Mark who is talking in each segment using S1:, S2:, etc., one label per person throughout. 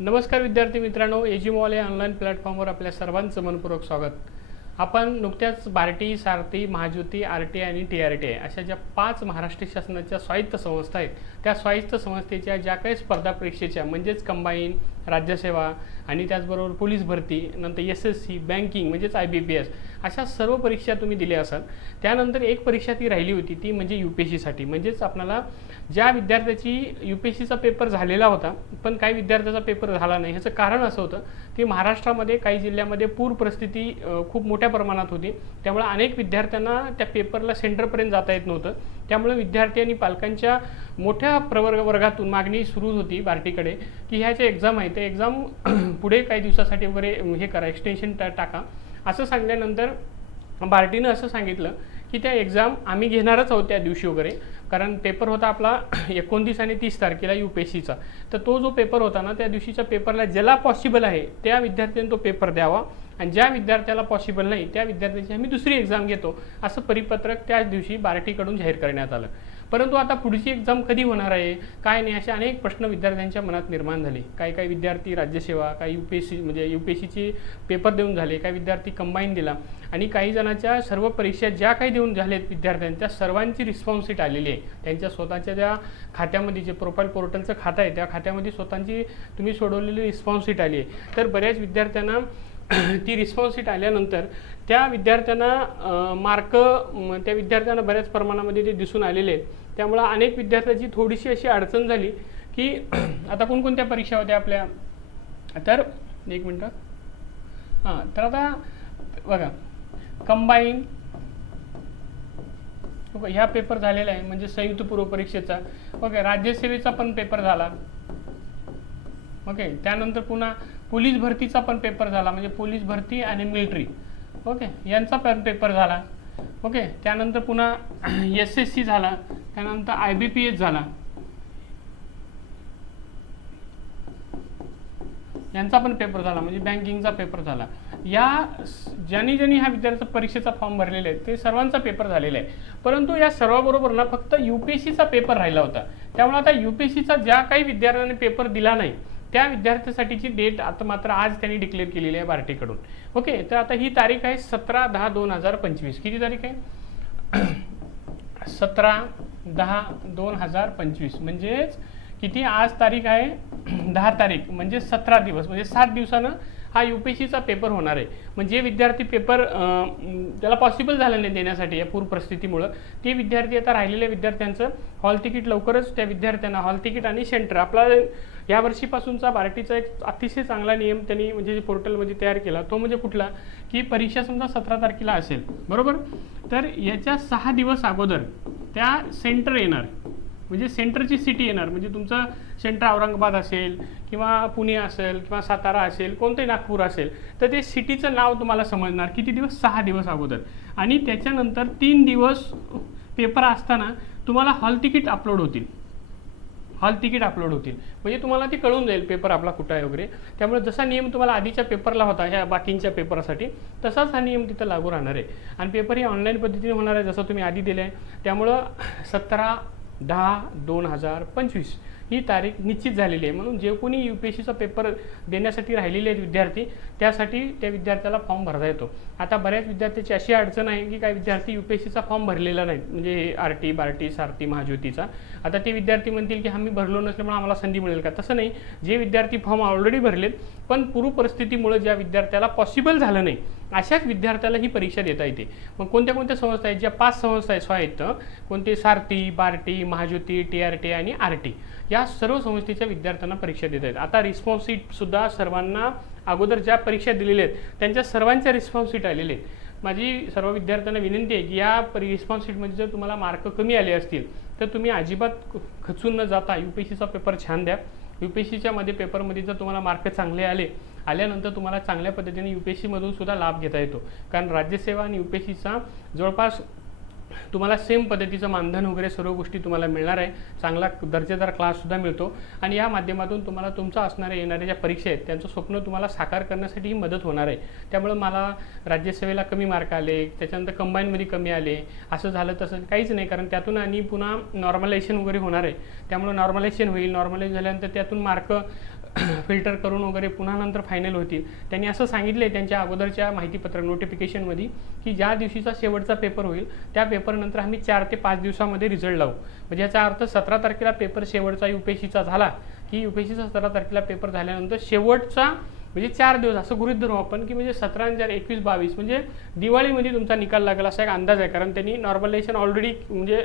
S1: नमस्कार विद्यार्थी मित्रांनो एजी मॉल या ऑनलाईन प्लॅटफॉर्मवर आपल्या सर्वांचं मनपूर्वक स्वागत. आपण नुकत्याच Barti Sarathi Mahajyoti R T I आणि टी आर टी आय अशा ज्या पाच महाराष्ट्र शासनाच्या स्वायत्त संस्था आहेत त्या स्वायत्त संस्थेच्या ज्या काही स्पर्धा परीक्षेच्या म्हणजेच कंबाईन राज्यसेवा आणि त्याचबरोबर पोलीस भरती नंतर एस एस सी बँकिंग म्हणजेच आय बी पी एस अशा सर्व परीक्षा तुम्ही दिल्या असाल. त्यानंतर एक परीक्षा ती राहिली होती ती म्हणजे यू पी एस सीसाठी म्हणजेच आपल्याला ज्या विद्यार्थ्याची यू पी एस सीचा पेपर झालेला होता पण काही विद्यार्थ्याचा पेपर झाला नाही. ह्याचं कारण असं होतं की महाराष्ट्रामध्ये काही जिल्ह्यामध्ये पूर परिस्थिती खूप मोठ्या प्रमाणात होती. त्यामुळे अनेक विद्यार्थ्यांना त्या पेपरला सेंटरपर्यंत जाता येत नव्हतं. त्यामुळे विद्यार्थी आणि पालकांच्या मोठ्या प्रवर्ग वर्गातून मागणी सुरू होती बार्टीकडे की ह्या जे एक्झाम आहे ते एक्झाम पुढे काही दिवसासाठी वगैरे हे करा एक्सटेन्शन टाका. असं सांगल्यानंतर बार्टीनं असं सांगितलं की त्या एक्झाम आम्ही घेणारच आहोत त्या दिवशी वगैरे. कारण पेपर होता आपला एकोणतीस आणि तीस तारखेला यू पी एस सीचा तर तो जो पेपर होता ना त्या दिवशीच्या पेपरला ज्याला पॉसिबल आहे त्या विद्यार्थ्यांनी तो पेपर द्यावा. आणि ज्या विद्यार्थ्याला पॉसिबल नाही त्या विद्यार्थ्यांची आम्ही दुसरी एक्झाम घेतो असं परिपत्रक त्याच दिवशी बार्टीकडून जाहीर करण्यात आलं. परंतु आता पुढची एक्झाम कधी होणार आहे? काय नाही असे अनेक प्रश्न विद्यार्थ्यांच्या मनात निर्माण झाले. काही काही विद्यार्थी राज्यसेवा काही यू पी एस सी म्हणजे यू पी एस सीचे पेपर देऊन झाले काही विद्यार्थी कंबाईन दिला. आणि काही जणांच्या सर्व परीक्षा ज्या काही देऊन झालेत विद्यार्थ्यांच्या सर्वांची रिस्पॉन्स आलेली आहे. त्यांच्या स्वतःच्या ज्या खात्यामध्ये जे प्रोफाईल पोर्टलचं खातं आहे त्या खात्यामध्ये स्वतःची तुम्ही सोडवलेली रिस्पॉन्स आली आहे. तर बऱ्याच विद्यार्थ्यांना ती रिस्पॉन्स आल्यानंतर त्या विद्यार्थ्यांना मार्क त्या विद्यार्थ्यांना बऱ्याच प्रमाणामध्ये ते दिसून आलेले आहेत त्यामुळं अनेक विद्यार्थ्यांची थोडीशी अशी अडचण झाली की आता कोणकोणत्या परीक्षा होत्या आपल्या? तर एक मिनटं. हां तर आता बघा कंबाईन ओके ह्या पेपर झालेला आहे म्हणजे संयुक्त पूर्व परीक्षेचा. ओके राज्यसेवेचा पण पेपर झाला. ओके त्यानंतर पुन्हा पोलीस भरतीचा पण पेपर झाला म्हणजे पोलीस भरती आणि मिलिटरी ओके यांचा पण पेपर झाला. ओके त्यानंतर पुन्हा एस एस सी झाला. त्यानंतर आय बी पी एस झाला. यांचा पण पेपर झाला म्हणजे बँकिंगचा पेपर झाला. या ज्यांनी ज्यांनी ह्या विद्यार्थी परीक्षेचा फॉर्म भरलेला आहे ते सर्वांचा पेपर झालेला आहे. परंतु या सर्वाबरोबर ना फक्त यू पी एस सीचा पेपर राहिला होता. त्यामुळे आता यू पी एस सीचा ज्या काही विद्यार्थ्यांनी पेपर दिला नाही त्या विद्यार्थ्यासाठीची डेट आता मात्र आज त्यांनी डिक्लेअर केलेली आहे बार्टीकडून ओके तर आता ही तारीख आहे सतरा दहा दोन हजार पंचवीस. किती तारीख आहे? सतरा दहा दोन हजार पंचवीस. म्हणजेच किती? आज तारीख आहे दहा तारीख. म्हणजे सतरा दिवस. म्हणजे सात दिवसानं हा यू पी सीचा पेपर होणार आहे. मग जे विद्यार्थी पेपर त्याला पॉसिबल झालं नाही देण्यासाठी या पूर परिस्थितीमुळं. ते विद्यार्थी आता राहिलेल्या विद्यार्थ्यांचं हॉल तिकीट लवकरच त्या विद्यार्थ्यांना हॉल तिकीट आणि सेंटर आपला या वर्षीपासूनचा बार्टीचा एक अतिशय चांगला नियम त्यांनी म्हणजे पोर्टलमध्ये तयार केला तो म्हणजे कुठला? की परीक्षा समजा सतरा तारखेला असेल बरोबर? तर याच्या सहा दिवस अगोदर त्या सेंटर येणार. म्हणजे सेंटरची सिटी येणार. म्हणजे तुमचं सेंटर औरंगाबाद असेल किंवा पुणे असेल किंवा सातारा असेल कोणतंही नागपूर असेल तर ते सिटीचं नाव तुम्हाला समजणार. किती दिवस? सहा दिवस अगोदर. आणि त्याच्यानंतर तीन दिवस पेपर असताना तुम्हाला हॉल तिकीट अपलोड होतील. हॉल तिकीट अपलोड होतील. म्हणजे तुम्हाला ते कळून जाईल पेपर आपला कुठं आहे वगैरे. त्यामुळे जसा नियम तुम्हाला आधीच्या पेपरला होता ह्या बाकींच्या पेपरसाठी तसाच हा नियम तिथं लागू राहणार आहे. आणि पेपर हे ऑनलाईन पद्धतीने होणार आहे जसं तुम्ही आधी दिलं आहे त्यामुळं सतरा दहा दोन हजार पंचवीस. ही तारीख निश्चित झालेली आहे. म्हणून जे कोणी यू पी एस सीचा पेपर देण्यासाठी राहिलेले आहेत विद्यार्थी त्यासाठी त्या विद्यार्थ्याला फॉर्म भरता येतो. आता बऱ्याच विद्यार्थ्याची अशी अडचण आहे की काही विद्यार्थी यू पी एस सीचा फॉर्म भरलेला नाही म्हणजे आर टी बार्टी सारथी महाज्योतीचा. आता ते विद्यार्थी म्हणतील की आम्ही भरलो नसल्यामुळे आम्हाला संधी मिळेल का? तसं नाही. जे विद्यार्थी फॉर्म ऑलरेडी भरलेत पण पूर्व परिस्थितीमुळे ज्या विद्यार्थ्याला पॉसिबल झालं नाही अशाच विद्यार्थ्याला ही परीक्षा देता येते. मग कोणत्या कोणत्या संस्था आहेत? ज्या पाच संस्था आहेत स्वायत्त कोणते? Sarathi Barti Mahajyoti T R T आणि आर टी. या सर्व संस्थेच्या विद्यार्थ्यांना परीक्षा देत आहेत आता रिस्पॉन्स सीटसुद्धा सर्वांना अगोदर ज्या परीक्षा दिलेल्या आहेत त्यांच्या सर्वांच्या रिस्पॉन्स सीट आलेले आहेत. माझी सर्व विद्यार्थ्यांना विनंती आहे की या परी रिस्पॉन्स शीटमध्ये जर तुम्हाला मार्क कमी आले असतील तर तुम्ही अजिबात खचून न जाता यू पी एस सीचा पेपर छान द्या. यू पी एस सीच्यामध्ये पेपरमध्ये जर तुम्हाला मार्क चांगले आले आल्यानंतर तुम्हाला चांगल्या पद्धतीने यू पी एस सीमधून सुद्धा लाभ घेता येतो. कारण राज्यसेवा आणि यू पी एस सीचा जवळपास तुम्हाला सेम पद्धतीचं मानधन वगैरे सर्व गोष्टी तुम्हाला मिळणार आहे. चांगला दर्जेदार क्लाससुद्धा मिळतो. आणि या माध्यमातून तुम्हाला तुमचा असणाऱ्या येणाऱ्या ज्या परीक्षा आहेत त्यांचं स्वप्न तुम्हाला साकार करण्यासाठीही मदत होणार आहे. त्यामुळं मला राज्यसेवेला कमी मार्क आले त्याच्यानंतर कंबाईनमध्ये कमी आले असं झालं तसं काहीच नाही. कारण त्यातून आणि पुन्हा नॉर्मलायझेशन वगैरे होणार आहे. त्यामुळं नॉर्मलायझेशन होईल. नॉर्मलाईज झाल्यानंतर त्यातून मार्क फिल्टर करून वगैरे पुन्हा नंतर फायनल होतील. त्यांनी असं सांगितलं आहे त्यांच्या अगोदरच्या माहितीपत्र नोटिफिकेशनमध्ये की ज्या दिवशीचा शेवटचा पेपर होईल त्या पेपरनंतर आम्ही चार ते पाच दिवसामध्ये रिझल्ट लावू. म्हणजे याचा अर्थ सतरा तारखेला पेपर शेवटचा यू पी एस सीचा झाला की यू पी एस सीचा सतरा तारखेला पेपर झाल्यानंतर शेवटचा म्हणजे चार दिवस असं गृहित धरू आपण की म्हणजे सतरा हजार एकवीस बावीस म्हणजे दिवाळीमध्ये तुमचा निकाल लागेल असा एक अंदाज आहे. कारण त्यांनी नॉर्मलायझेशन ऑलरेडी म्हणजे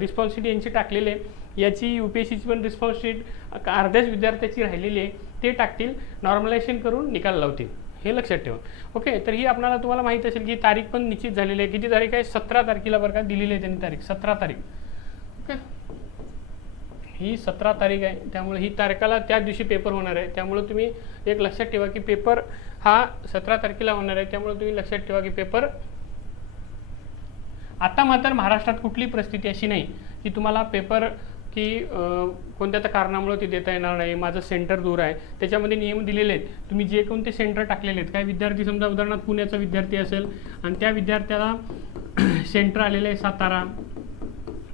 S1: रिस्पॉन्सिबिलिटी यांची टाकलेली आहे. याची यू पी एस सीची पण रिस्पॉन्सिबिलिटी अर्ध्याच विद्यार्थ्याची राहिलेली आहे. ते टाकतील नॉर्मलायझेशन करून निकाल लावतील. हे लक्षात ठेवा. ओके तर ही आपल्याला तुम्हाला माहीत असेल की तारीख पण निश्चित झालेली आहे. किती तारीख आहे? सतरा तारखेला बरं का दिलेली आहे त्यांनी तारीख. सतरा तारीख. ओके ही सतरा तारीख आहे. त्यामुळे ही तारखेला त्या दिवशी पेपर होणार आहे. त्यामुळे तुम्ही एक लक्षात ठेवा की पेपर हा सतरा तारखेला होणार आहे. त्यामुळे तुम्ही लक्षात ठेवा की पेपर आता मात्र महाराष्ट्रात कुठली परिस्थिती अशी नाही की तुम्हाला पेपर की कोणत्या तर कारणामुळे ते देता येणार नाही. माझं सेंटर दूर आहे. त्याच्यामध्ये नियम दिलेले आहेत. तुम्ही जे कोणते सेंटर टाकलेले आहेत काय विद्यार्थी समजा उदाहरणार्थ पुण्याचा विद्यार्थी असेल आणि त्या विद्यार्थ्याला सेंटर आलेलं आहे सातारा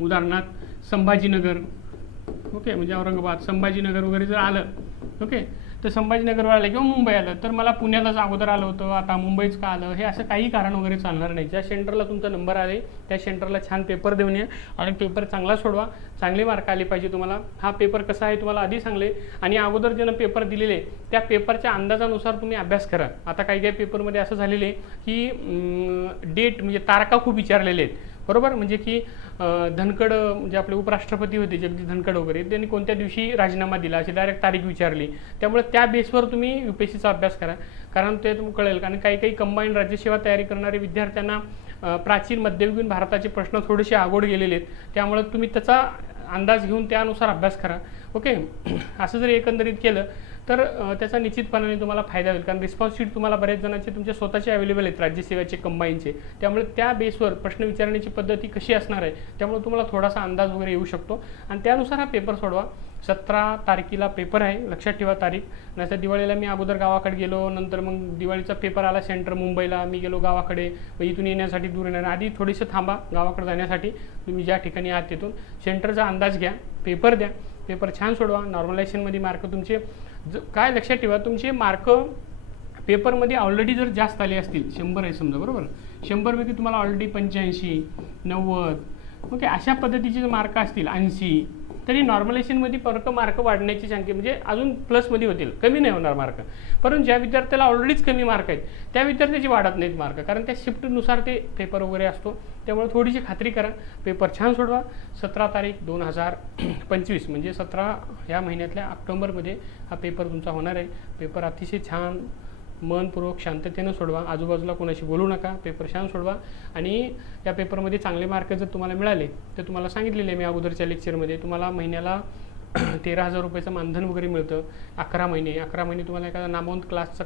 S1: उदाहरणार्थ संभाजीनगर ओके म्हणजे औरंगाबाद संभाजीनगर वगैरे जर आलं ओके तर संभाजीनगरवर आलं किंवा मुंबई आलं तर मला पुण्यालाच अगोदर आलं होतं आता मुंबईच का आलं? हे असं काही कारण वगैरे चालणार नाही. ज्या सेंटरला तुमचा नंबर आले त्या सेंटरला छान पेपर देऊन या आणि पेपर चांगला सोडवा. चांगले मार्क आले पाहिजे तुम्हाला. हा पेपर कसा आहे तुम्हाला आधी सांगले. आणि अगोदर ज्यानं पेपर दिलेले त्या पेपरच्या अंदाजानुसार तुम्ही अभ्यास करा. आता काही काही पेपरमध्ये असं झालेलं आहे की डेट म्हणजे तारखा खूप विचारलेले आहेत. बरोबर? म्हणजे की धनकड म्हणजे आपले उपराष्ट्रपती होते जगदीश धनकड वगैरे त्यांनी कोणत्या दिवशी राजीनामा दिला अशी डायरेक्ट तारीख विचारली. त्यामुळे त्या बेसवर तुम्ही यू पी एस सीचा अभ्यास करा. कारण ते तुम्हाला कळेल. कारण काही काही कंबाईंड राज्यसेवा तयारी करणारे विद्यार्थ्यांना प्राचीन मध्ययुगीन भारताचे प्रश्न थोडेसे आगोड गेलेले आहेत. त्यामुळे तुम्ही त्याचा अंदाज घेऊन त्यानुसार अभ्यास करा. ओके असं जर एकंदरीत केलं तर त्याचा निश्चितपणाने तुम्हाला फायदा होईल. कारण रिस्पॉन्स शीट तुम्हाला बऱ्याच जणांचे तुमचे स्वतःचे अवेलेबल आहेत राज्यसेवेचे कंबाईनचे त्यामुळे त्या बेसवर प्रश्न विचारण्याची पद्धती कशी असणार आहे त्यामुळे तुम्हाला थोडासा अंदाज वगैरे येऊ शकतो. आणि त्यानुसार हा पेपर सोडवा. सतरा तारखेला पेपर आहे लक्षात ठेवा तारीख. नाहीतर दिवाळीला मी अगोदर गावाकडे गेलो नंतर मग दिवाळीचा पेपर आला सेंटर मुंबईला मी गेलो गावाकडे. मग इथून येण्यासाठी दूर येणार. आधी थोडेसे थांबा गावाकडे जाण्यासाठी. तुम्ही ज्या ठिकाणी आहात तिथून. सेंटरचा अंदाज घ्या पेपर द्या. पेपर छान सोडवा नॉर्मलायझेशनमध्ये मार्क तुमचे. ज काय लक्षात ठेवा तुमचे मार्क पेपरमध्ये ऑलरेडी जर जास्त आले असतील शंभर आहे समजा बरोबर? शंभरपैकी तुम्हाला ऑलरेडी पंच्याऐंशी नव्वद ओके अशा पद्धतीचे जर मार्क असतील ऐंशी तरी नॉर्मलायझेशनमध्ये फरक मार्क वाढण्याची शंके म्हणजे अजून प्लसमध्ये होतील. कमी नाही होणार मार्क. परंतु ज्या विद्यार्थ्याला ऑलरेडीच कमी मार्क आहेत त्या विद्यार्थ्याची वाढत नाहीत मार्क. कारण त्या शिफ्टनुसार ते पेपर वगैरे असतो. त्यामुळे थोडीशी खात्री करा. पेपर छान सोडवा. सतरा तारीख दोन हजार पंचवीस म्हणजे सतरा ह्या महिन्यातल्या ऑक्टोबरमध्ये हा पेपर तुमचा होणार आहे. पेपर अतिशय छान मनपूर्वक शांततेनं सोडवा. आजूबाजूला कोणाशी बोलू नका. पेपर शांत सोडवा. आणि या पेपरमध्ये चांगले मार्क जर तुम्हाला मिळाले तर तुम्हाला सांगितलेले आहे मी अगोदरच्या लेक्चरमध्ये तुम्हाला महिन्याला तेरा हजार रुपयाचं मानधन वगैरे मिळतं अकरा महिने. अकरा महिने तुम्हाला एखादा नामवंत क्लासचा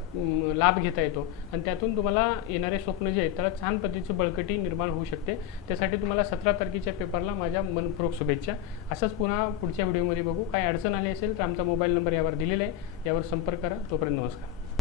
S1: लाभ घेता येतो. आणि त्यातून तुम्हाला येणारे स्वप्न जे आहेत त्याला छान पद्धतीची बळकटी निर्माण होऊ शकते. त्यासाठी तुम्हाला सतरा तारखेच्या पेपरला माझ्या मनपूर्वक शुभेच्छा. असंच पुन्हा पुढच्या व्हिडिओमध्ये बघू. काय अडचण आली असेल तर आमचा मोबाईल नंबर यावर दिलेला आहे. यावर संपर्क करा. तोपर्यंत नमस्कार.